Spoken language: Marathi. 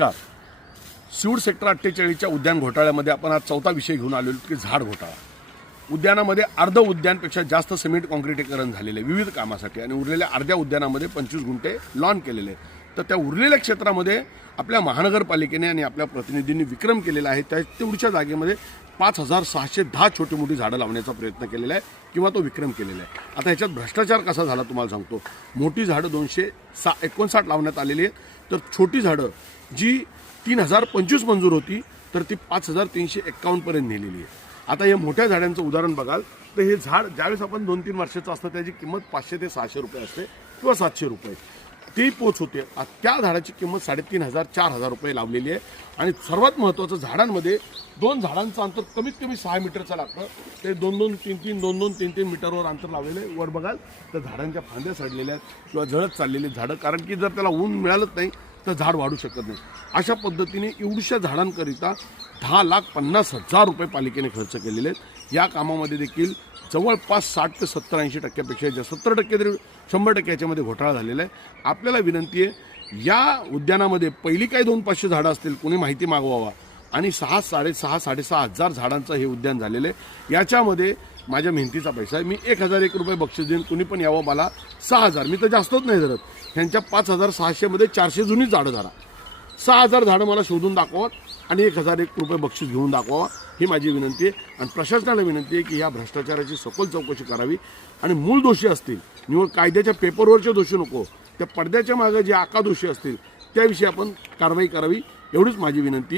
सिऊड सेक्टर 48च्या उद्यान घोटाळ्यामध्ये आपण आज चौथा विषय घेऊन आलेलो की झाड घोटाळा। उद्यानामध्ये अर्ध उद्यानपेक्षा जास्त सिमेंट काँक्रिटीकरण झालेले विविध कामासाठी आणि उरलेल्या अर्ध्या उद्यानामध्ये 25 गुंठे लॉन केलेले। तर त्या उरलेल्या क्षेत्रामध्ये आपल्या महानगरपालिकेने आणि आपल्या प्रतिनिधींनी विक्रम केलेला आहे। त्या तेवढ्या जागेमध्ये 5610 छोटी मोठी झाडं लावण्याचा प्रयत्न केलेला आहे किंवा तो विक्रम केलेला आहे। आता ह्याच्यात भ्रष्टाचार कसा झाला तुम्हाला सांगतो। मोठी झाडं 259 लावण्यात आलेली आहेत, तर छोटी झाडं जी 3025 मंजूर होती तर ती 5351 पर्यंत नेलेली आहे। आता या मोठ्या झाडांचं उदाहरण बघाल तर हे झाड ज्यावेळेस आपण 2-3 वर्षाचं असतं त्याची किंमत 500 ते 600 रुपये असते किंवा 700 रुपये ती पोच होते। त्या झाडाची किंमत 3500-4000 रुपये लावलेली आहे। आणि सर्वात महत्त्वाचं झाडांमध्ये 2 झाडांचं अंतर कमीत कमी 6 मीटरचं लागतं। ते 2-2, 3-3, 2-2, 3-3 मीटरवर अंतर लावलेलं आहे। वर बघाल तर झाडांच्या फांद्या सडलेल्या आहेत किंवा जळत चाललेली झाडं, कारण की जर त्याला ऊन मिळालंच नाही तर झाड वाढू शकत नाही। अशा पद्धतीने एवढ्या झाडांकरिता 10,50,000 रुपये पालिकेने खर्च केलेले आहेत। या कामामध्ये देखील जवळपास 60 ते 70-80% जास्त 70% तरी 100% याच्यामध्ये घोटाळा झालेला आहे। आपल्याला विनंती आहे या उद्यानामध्ये पहिली काही 200-500 झाडं असतील कोणी माहिती मागवावा आणि 6,500-6,500 झाडांचं हे उद्यान झालेलं आहे। याच्यामध्ये माझ्या मेहनतीचा पैसा आहे। मी 1001 रुपये बक्षीस देईन, कुणी पण यावं मला 6000, मी तर जास्तच नाही धरत, त्यांच्या 5600 मध्ये 400 जुनी झाडं धरा, 6000 झाडं मला शोधून दाखवा आणि 1001 रुपये बक्षीस घेऊन दाखवा, ही माझी विनंती आहे। आणि प्रशासनाला विनंती आहे की या भ्रष्टाचाराची सखोल चौकशी करावी आणि मूळ दोषी असतील, निवड कायद्याच्या पेपरवरचे दोषी नको, त्या पडद्याच्या मागे जे आका दोषी असतील त्याविषयी आपण कारवाई करावी, एवढीच माझी विनंती।